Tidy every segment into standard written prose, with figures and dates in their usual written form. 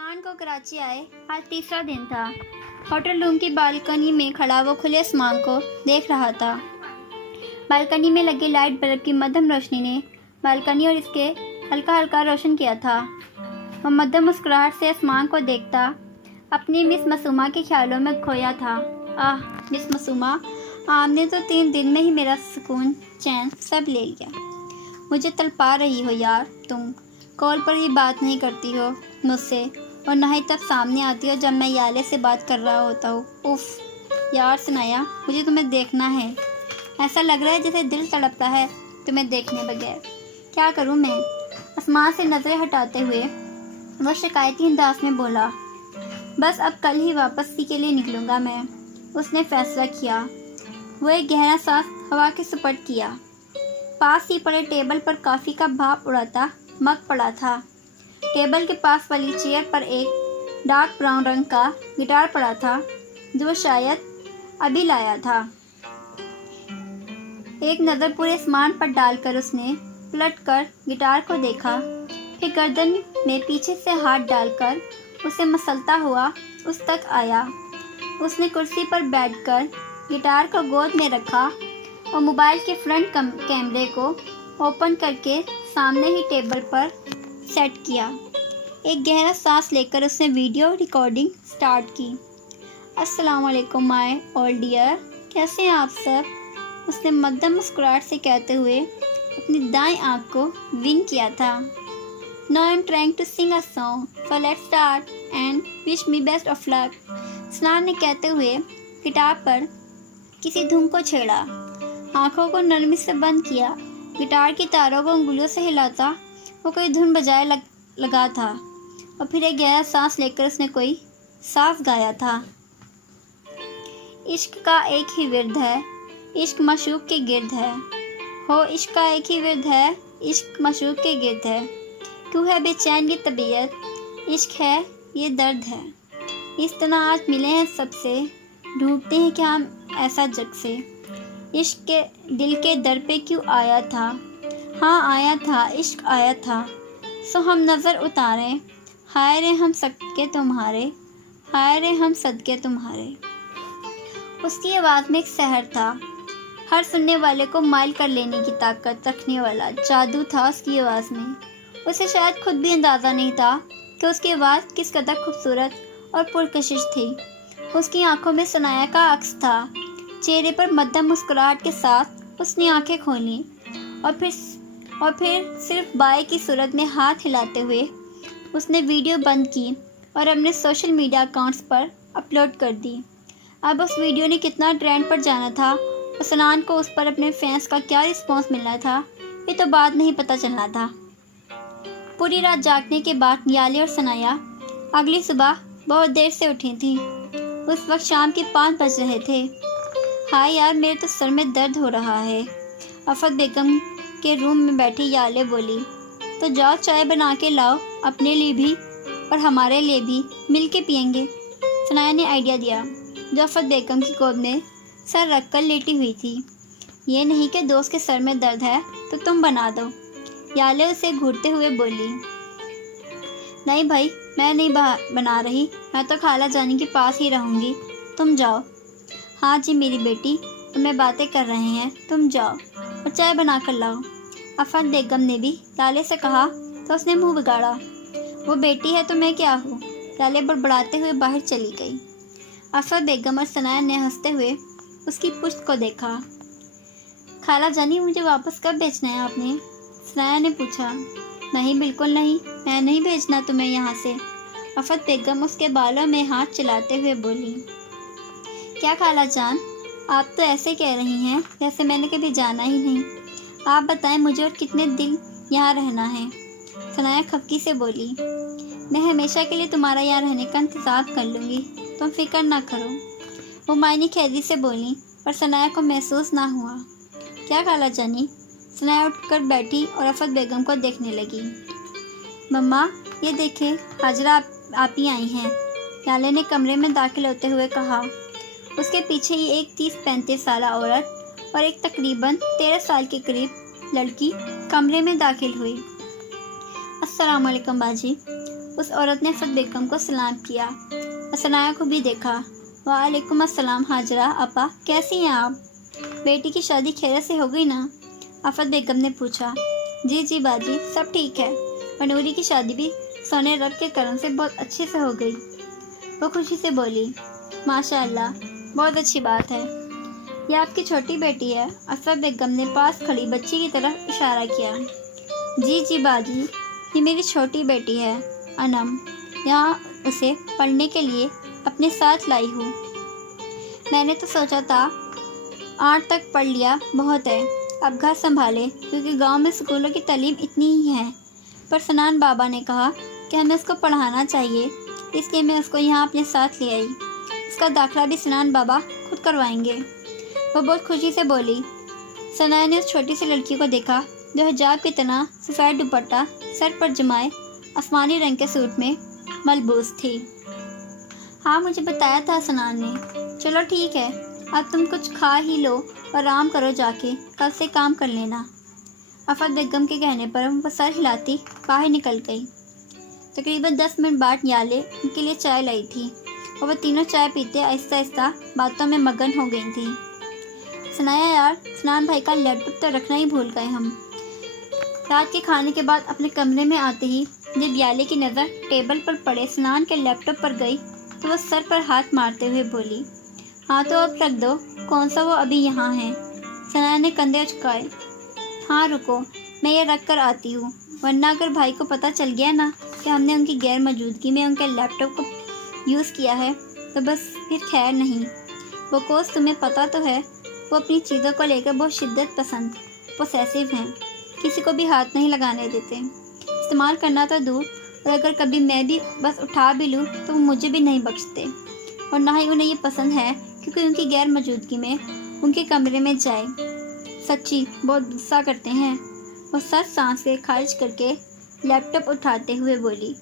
सनान को कराची आए आज तीसरा दिन था। होटल रूम की बालकनी में खड़ा वो खुले आसमान को देख रहा था। बालकनी में लगे लाइट बल्ब की मध्यम रोशनी ने बालकनी और इसके हल्का हल्का रोशन किया था। वो मध्यम मुस्कुराहट से आसमान को देखता अपनी मिस मासूमा के ख्यालों में खोया था। आह मिस मासूमा, आपने तो 3 दिन में ही मेरा सुकून चैन सब ले लिया। मुझे तड़पा रही हो यार तुम। कॉल पर भी बात नहीं करती हो मुझसे और ना ही तब सामने आती हो जब मैं याले से बात कर रहा होता हूँ। उफ़ यार सनाया, मुझे तुम्हें देखना है। ऐसा लग रहा है जैसे दिल तड़पता है तुम्हें देखने बगैर। क्या करूँ मैं? आसमान से नज़रें हटाते हुए वो शिकायती अंदाज में बोला। बस अब कल ही वापसी के लिए निकलूँगा मैं, उसने फैसला किया। वो एक गहरा सांस हवा के सुपर्द किया। पास ही पड़े टेबल पर कॉफ़ी का भाप उड़ाता मग पड़ा था। टेबल के पास वाली चेयर पर एक डार्क ब्राउन रंग का गिटार पड़ा था जो शायद अभी लाया था। एक नज़र पूरे आसमान पर डालकर उसने पलटकर गिटार को देखा, फिर गर्दन में पीछे से हाथ डालकर उसे मसलता हुआ उस तक आया। उसने कुर्सी पर बैठकर गिटार को गोद में रखा और मोबाइल के फ्रंट कैमरे को ओपन करके सामने ही टेबल पर सेट किया। एक गहरा सांस लेकर उसने वीडियो रिकॉर्डिंग स्टार्ट की। अस्सलाम वालेकुम माय ओल्ड डियर, कैसे हैं आप सब? उसने मध्यम मुस्कुराहट से कहते हुए अपनी दाएं आंख को विंक किया था। Now I am trying to sing a song, so let's start and wish me best of luck. सनान ने कहते हुए गिटार पर किसी धुन को छेड़ा, आंखों को नरमी से बंद किया। गिटार की तारों को उंगलियों से हिलाता वो कोई धुन बजाए लगा था और फिर एक गहरा सांस लेकर उसने कोई साफ गाया था। इश्क का एक ही विरद है, इश्क माशूक के गिर्द है। हो इश्क का एक ही विरद है, इश्क माशूक के गिर्द है। क्यों है बेचैन ये तबीयत, इश्क है ये दर्द है। इस तरह आज मिले हैं सबसे, ढूंढते हैं क्या हम ऐसा जग से। इश्क के दिल के दर पे क्यों आया था, हाँ आया था, इश्क आया था। सो हम नज़र उतारें, हाय रे हम सदके तुम्हारे, हाय रे हम सदके तुम्हारे। उसकी आवाज़ में एक सहर था, हर सुनने वाले को माइल कर लेने की ताकत रखने वाला जादू था उसकी आवाज़ में। उसे शायद खुद भी अंदाज़ा नहीं था कि उसकी आवाज़ किस कदर खूबसूरत और पुरकशिश थी। उसकी आंखों में सनाया का अक्स था। चेहरे पर मध्यम मुस्कुराहट के साथ उसने आंखें खोलीं और फिर सिर्फ बाएं की सूरत में हाथ हिलाते हुए उसने वीडियो बंद की और अपने सोशल मीडिया अकाउंट्स पर अपलोड कर दी। अब उस वीडियो ने कितना ट्रेंड पर जाना था और सनान को उस पर अपने फैंस का क्या रिस्पॉन्स मिलना था ये तो बाद में ही पता चलना था। पूरी रात जागने के बाद याले और सनाया अगली सुबह बहुत देर से उठी थी। उस वक्त शाम के 5 बज रहे थे। हाय यार, मेरे तो सर में दर्द हो रहा है, आफत बेगम के रूम में बैठी याले बोली। तो जाओ चाय बना के लाओ, अपने लिए भी और हमारे लिए भी, मिल के पियेंगे। सनाया ने आइडिया दिया जो आफत बेगम की गोद में सर रखकर लेटी हुई थी। ये नहीं कि दोस्त के सर में दर्द है तो तुम बना दो, याले उसे घूरते हुए बोली। नहीं भाई, मैं नहीं बना रही, मैं तो खाला जानी के पास ही रहूँगी, तुम जाओ। हाँ जी मेरी बेटी, तुम्हें बातें कर रहे हैं, तुम जाओ और चाय बना कर लाओ। आफत बेगम ने भी याले से कहा तो उसने मुंह बिगाड़ा। वो बेटी है तो मैं क्या हूँ, याले बड़बड़ाते हुए बाहर चली गई। आफत बेगम और सनाया ने हंसते हुए उसकी पुश्त को देखा। खाला जानी, मुझे वापस कब भेजना है आपने? सनाया ने पूछा। नहीं बिल्कुल नहीं, मैं नहीं भेजना तुम्हें यहाँ से। आफत बेगम उसके बालों में हाथ चलाते हुए बोली। क्या खाला जान, आप तो ऐसे कह रही हैं जैसे मैंने कभी जाना ही नहीं। आप बताएं मुझे और कितने दिन यहाँ रहना है? सनाया खफकी से बोली। मैं हमेशा के लिए तुम्हारा यहाँ रहने का इंतज़ार कर लूँगी, तुम फिक्र ना करो। वो मायने खैदी से बोली पर सनाया को महसूस ना हुआ। क्या खाला जानी? सनाया उठकर बैठी और आफत बेगम को देखने लगी। मम्मा ये देखें, हाजरा आप ही आई हैं, याले ने कमरे में दाखिल होते हुए कहा। उसके पीछे ही एक 30-35 साल औरत और एक तकरीबन 13 साल के करीब लड़की कमरे में दाखिल हुई। अस्सलाम वालेकुम बाजी, उस औरत ने आफत बेगम को सलाम किया और सनाया को भी देखा। वालेकुम अस्सलाम हाजरा आपा, कैसी हैं आप? बेटी की शादी खैरियत से हो गई ना? आफत बेगम ने पूछा। जी जी बाजी, सब ठीक है और नूरी की शादी भी सोने रब के करम से बहुत अच्छे से हो गई। वो खुशी से बोली। माशाअल्लाह, बहुत अच्छी बात है। ये आपकी छोटी बेटी है? आफत बेगम ने पास खड़ी बच्ची की तरफ इशारा किया। जी जी बाजी, ये मेरी छोटी बेटी है अनम। यहाँ उसे पढ़ने के लिए अपने साथ लाई हूँ। मैंने तो सोचा था 8 तक पढ़ लिया बहुत है, अब घर संभाले, क्योंकि गांव में स्कूलों की तालीम इतनी ही है। पर सनान बाबा ने कहा कि हमें उसको पढ़ाना चाहिए, इसलिए मैं उसको यहाँ अपने साथ ले आई। उसका दाखिला भी सनान बाबा खुद करवाएंगे। वो बहुत खुशी से बोली। सनाया ने उस छोटी सी लड़की को देखा जो हिजाब की तरह सफ़ेद दुपट्टा सर पर जमाए आसमानी रंग के सूट में मलबूस थी। हाँ, मुझे बताया था सनान ने। चलो ठीक है, अब तुम कुछ खा ही लो और आराम करो जाके, कल से काम कर लेना। आफत बेगम के कहने पर वो सर हिलाती बाहर निकल गई। तकरीबन 10 मिनट बाद याले उनके लिए चाय लाई थी और वह तीनों चाय पीते आहिस्ता आहिस्ता बातों में मगन हो गई थी। सनाया यार, सनान भाई का लैपटॉप तो रखना ही भूल गए हम। रात के खाने के बाद अपने कमरे में आते ही जब याले की नज़र टेबल पर पड़े सनान के लैपटॉप पर गई तो वह सर पर हाथ मारते हुए बोली। हाँ तो अब रख दो, कौन सा वो अभी यहाँ है? सनाया ने कंधे उचकाए। हाँ रुको, मैं ये रख कर आती हूँ, वरना अगर भाई को पता चल गया ना कि हमने उनकी गैर मौजूदगी में उनके लैपटॉप को यूज़ किया है तो बस फिर खैर नहीं। वो कोर्स तुम्हें पता तो है, वो अपनी चीज़ों को लेकर बहुत शिद्दत पसंद पोसेसिव हैं, किसी को भी हाथ नहीं लगाने देते। इस्तेमाल करना तो दूर, और अगर कभी मैं भी बस उठा भी लूँ तो वो मुझे भी नहीं बख्शते। और ना ही उन्हें ये पसंद है क्योंकि उनकी गैर मौजूदगी में उनके कमरे में जाए। सच्ची बहुत गुस्सा करते हैं। वो सर सांस से खारिज करके लैपटॉप उठाते हुए बोली।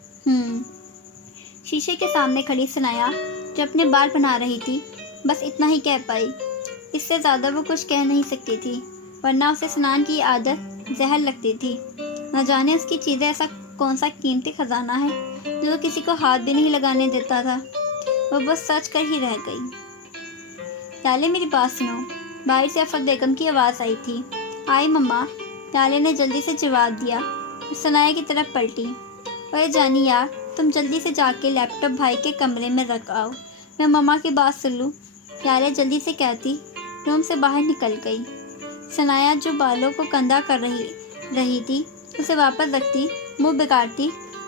शीशे के सामने खड़ी सनाया जो अपने बाल बना रही थी बस इतना ही कह पाई। इससे ज़्यादा वो कुछ कह नहीं सकती थी, वरना उसे स्नान की आदत जहर लगती थी। न जाने उसकी चीज़ें ऐसा कौन सा कीमती खजाना है जो वो किसी को हाथ भी नहीं लगाने देता था। वो बस सच कर ही रह गई। याले मेरी बात सुनो, बाहर से आफत बेगम की आवाज़ आई थी। आई मम्मा, याले ने जल्दी से जवाब दिया। सनाया की तरफ पलटी। ओए जानी यार, तुम जल्दी से जाके लैपटॉप भाई के कमरे में रख आओ, मैं मम्मा की बात सुन लूँ। याले जल्दी से कहती रूम से बाहर निकल गई। सनाया जो बालों को कंधा कर रही थी उसे वापस रखती, मुंह बिगाड़ती,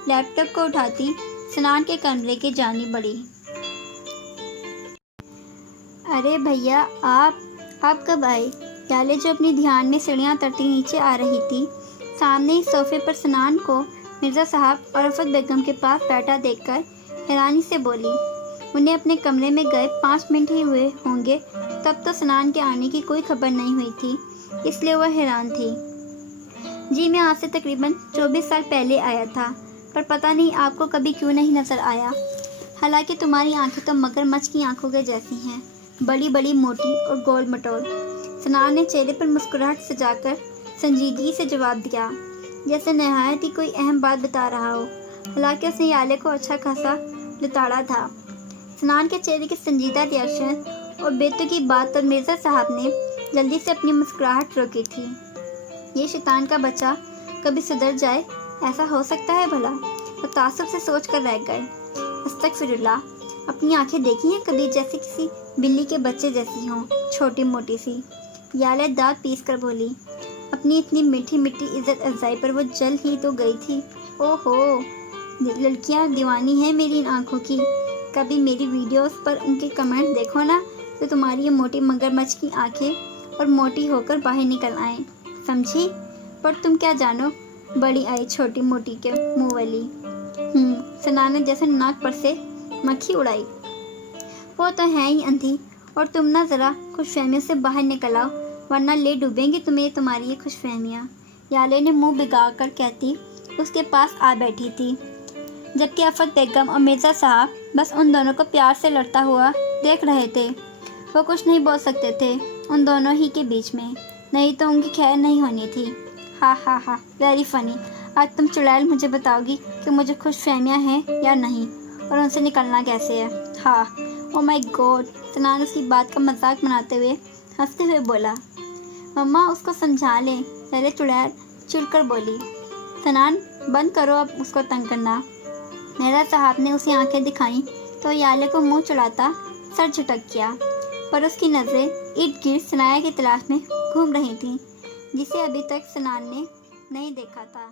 लैपटॉप को उठाती सनान के कमरे के जानी बढ़ी। अरे भैया, आप कब आए? याले जो अपनी ध्यान में सीढ़ियाँ उतरती नीचे आ रही थी, सामने ही सोफे पर सनान को मिर्ज़ा साहब और आफत बेगम के पास बैठा देखकर हैरानी से बोली। उन्हें अपने कमरे में गए 5 मिनट ही हुए होंगे, तब तो सनान के आने की कोई खबर नहीं हुई थी, इसलिए वह हैरान थी। जी मैं आज से तकरीबन 24 साल पहले आया था, पर पता नहीं आपको कभी क्यों नहीं नज़र आया। हालांकि तुम्हारी आंखें तो मगरमच्छ की आंखों के जैसी हैं, बड़ी बड़ी, मोटी और गोल मटोल। सनान ने चेहरे पर मुस्कुराहट सजाकर संजीदगी से जवाब दिया, जैसे नहायत ही कोई अहम बात बता रहा हो। हालांकि उसने याले को अच्छा खासा लताड़ा था। सनान के चेहरे के संजीदा रिएक्शन और बेतुकी बात पर मिर्ज़ा साहब ने जल्दी से अपनी मुस्कुराहट रोकी थी। ये शैतान का बच्चा कभी सुधर जाए, ऐसा हो सकता है भला? वो तासुब से सोच कर रह गए। अस्तगफिरुल्लाह, अपनी आंखें देखी हैं कभी जैसे किसी बिल्ली के बच्चे जैसी हों, छोटी मोटी सी? याले दांत पीस कर बोली। अपनी इतनी मीठी मीठी इज्जत अफजाई पर वो जल ही तो गई थी। ओहो, लड़कियां दीवानी हैं मेरी इन आंखों की। कभी मेरी वीडियोस पर उनके कमेंट देखो ना, तो तुम्हारी ये मोटी मगरमच्छ की आंखें और मोटी होकर बाहर निकल आए, समझी? पर तुम क्या जानो, बड़ी आई छोटी मोटी के मुँह वाली। सनान ने जैसे नाक पर से मक्खी उड़ाई। वो तो है ही अंधी, और तुम ना ज़रा खुशफहमियों से बाहर निकल आओ, वरना ले डूबेंगी तुम्हें तुम्हारी ये खुशफहमियाँ। याले ने मुंह बिगा कर कहती उसके पास आ बैठी थी, जबकि आफत बेगम और मिर्ज़ा साहब बस उन दोनों को प्यार से लड़ता हुआ देख रहे थे। वो कुछ नहीं बोल सकते थे उन दोनों ही के बीच में, नहीं तो उनकी खैर नहीं होनी थी। हा हा हा, वेरी फ़नी। آج تم چڑیل مجھے بتاؤ گی کہ مجھے خوش فہمیاں ہیں یا نہیں، اور ان سے نکلنا کیسے ہے۔ ہاں۔ او مائی گاڈ، سنان اس کی بات کا مذاق بناتے ہوئے ہنستے ہوئے بولا۔ مما اس کو سمجھا لیں، پہلے چڑیل چڑ کر بولی۔ سنان بند کرو اب اس کو تنگ کرنا۔ میرا صاحب نے اسے آنکھیں دکھائیں تو یالے کو منہ چڑھاتا سر جھٹک کیا، پر اس کی نظریں ارد گرد ثنایا کی تلاش میں گھوم رہی تھیں، جسے ابھی تک سنان نے نہیں دیکھا تھا۔